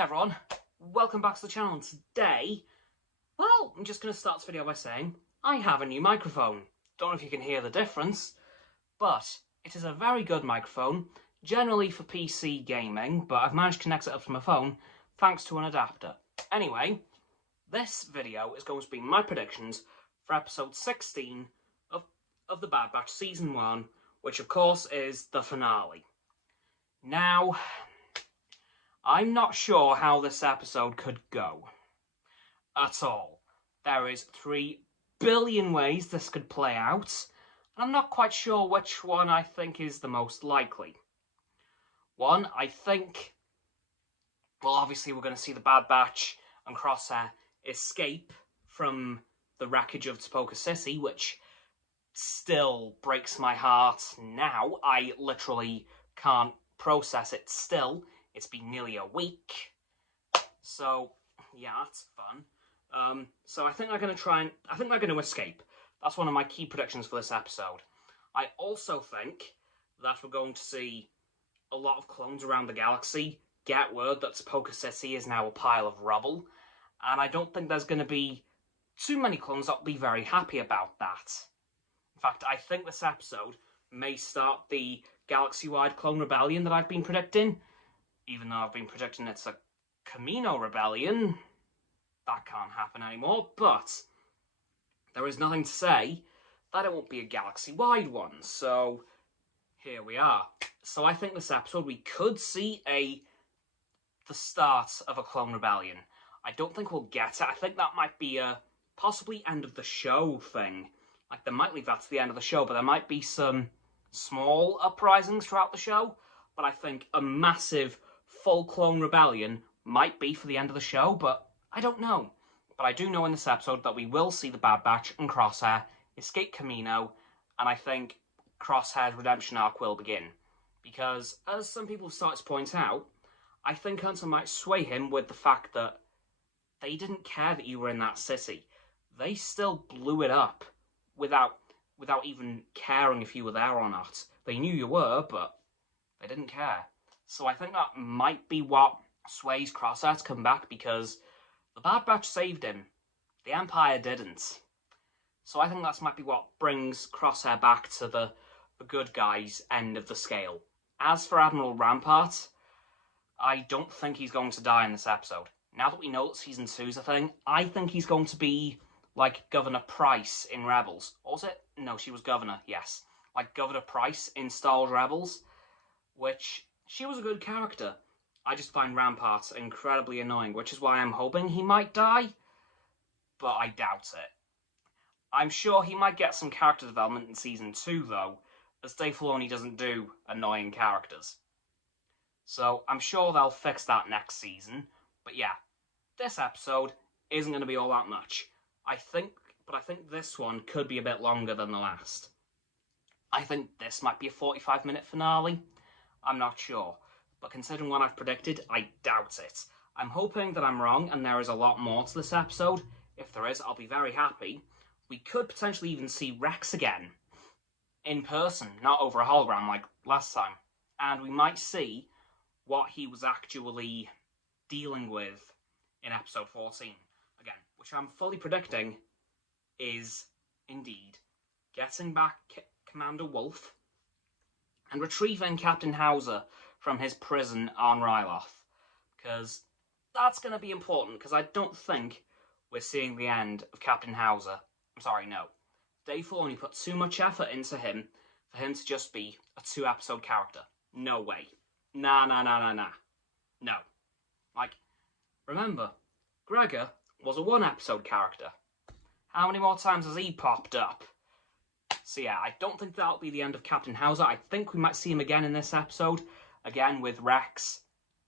Hey everyone, welcome back to the channel, and today, well, I'm just going to start this video by saying I have a new microphone. Don't know if you can hear the difference, but it is a very good microphone, generally for PC gaming, but I've managed to connect it up to my phone thanks to an adapter. Anyway, this video is going to be my predictions for episode 16 of The Bad Batch Season 1, which of course is the finale. Now, I'm not sure how this episode could go at all. There is 3 billion ways this could play out, and I'm not quite sure which one I think is the most likely. One, I think, well, obviously we're going to see the Bad Batch and Crosshair escape from the wreckage of Spoka City, which still breaks my heart now. I literally can't process it still. It's been nearly a week, so yeah, that's fun. So I think they're going to escape. That's one of my key predictions for this episode. I also think that we're going to see a lot of clones around the galaxy get word that Spoka City is now a pile of rubble, and I don't think there's going to be too many clones that'll be very happy about that. In fact, I think this episode may start the galaxy-wide clone rebellion that I've been predicting. Even though I've been predicting it's a Camino rebellion, that can't happen anymore, but there is nothing to say that it won't be a galaxy-wide one, so here we are. So I think this episode we could see the start of a clone rebellion. I don't think we'll get it. I think that might be a possibly end of the show thing. Like, they might leave that to the end of the show, but there might be some small uprisings throughout the show, but I think a massive full clone rebellion might be for the end of the show, but I don't know. But I do know in this episode that we will see the Bad Batch and Crosshair escape Camino, and I think Crosshair's redemption arc will begin. Because, as some people have started to point out, I think Hunter might sway him with the fact that they didn't care that you were in that city. They still blew it up without even caring if you were there or not. They knew you were, but they didn't care. So I think that might be what sways Crosshair to come back, because the Bad Batch saved him. The Empire didn't. So I think that might be what brings Crosshair back to the good guys' end of the scale. As for Admiral Rampart, I don't think he's going to die in this episode. Now that we know that Season 2's a thing, I think he's going to be like Governor Price in Rebels. Or was it? No, she was Governor, yes. Like Governor Price in Star Wars Rebels, which... she was a good character. I just find Rampart incredibly annoying, which is why I'm hoping he might die, but I doubt it. I'm sure he might get some character development in Season 2, though, as Dave Filoni doesn't do annoying characters. So I'm sure they'll fix that next season, but yeah, this episode isn't going to be all that much. I think this one could be a bit longer than the last. I think this might be a 45-minute finale. I'm not sure, but considering what I've predicted, I doubt it. I'm hoping that I'm wrong and there is a lot more to this episode. If there is, I'll be very happy. We could potentially even see Rex again, in person, not over a hologram like last time. And we might see what he was actually dealing with in episode 14. Again, which I'm fully predicting is, indeed, getting back Commander Wolf and retrieving Captain Hauser from his prison on Ryloth. Because that's going to be important, because I don't think we're seeing the end of Captain Hauser. I'm sorry, no. Dave Filoni put too much effort into him for him to just be a 2-episode character. No way. Nah. No. Like, remember, Gregor was a 1-episode character. How many more times has he popped up? So yeah, I don't think that'll be the end of Captain Hauser. I think we might see him again in this episode. Again with Rex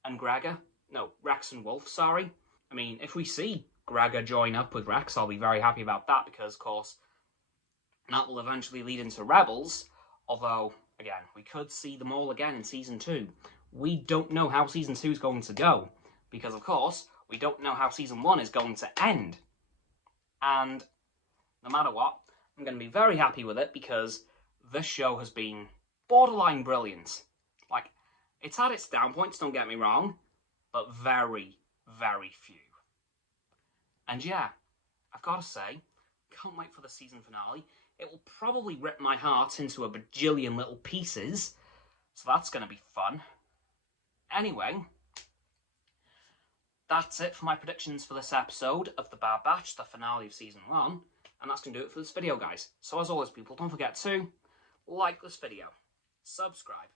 and Gregor. No, Rex and Wolf, sorry. I mean, if we see Gregor join up with Rex, I'll be very happy about that, because, of course, that will eventually lead into Rebels. Although, again, we could see them all again in Season 2. We don't know how Season 2 is going to go. Because, of course, we don't know how Season 1 is going to end. And no matter what, I'm going to be very happy with it, because this show has been borderline brilliant. Like, it's had its down points, don't get me wrong, but very, very few. And yeah, I've got to say, can't wait for the season finale. It will probably rip my heart into a bajillion little pieces, so that's going to be fun. Anyway, that's it for my predictions for this episode of The Bad Batch, the finale of Season 1, and that's going to do it for this video, guys. So as always, people, don't forget to like this video, subscribe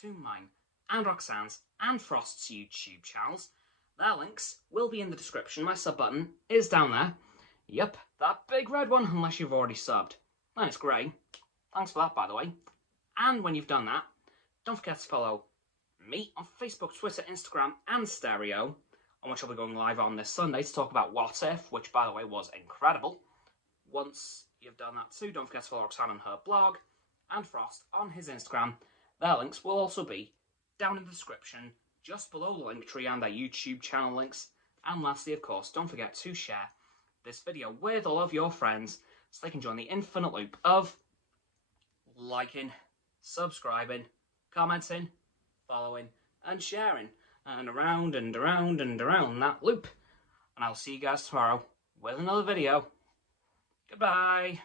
to mine and Roxanne's and Frost's YouTube channels. Their links will be in the description. My sub button is down there. Yep, that big red one, unless you've already subbed. Then it's grey. Thanks for that, by the way. And when you've done that, don't forget to follow me on Facebook, Twitter, Instagram, and Stereo, on which I'll be going live on this Sunday to talk about What If, which, by the way, was incredible. Once you've done that too, don't forget to follow Roxanne on her blog, and Frost on his Instagram. Their links will also be down in the description, just below the link tree and their YouTube channel links. And lastly, of course, don't forget to share this video with all of your friends so they can join the infinite loop of liking, subscribing, commenting, following, and sharing. And around and around and around that loop. And I'll see you guys tomorrow with another video. Goodbye.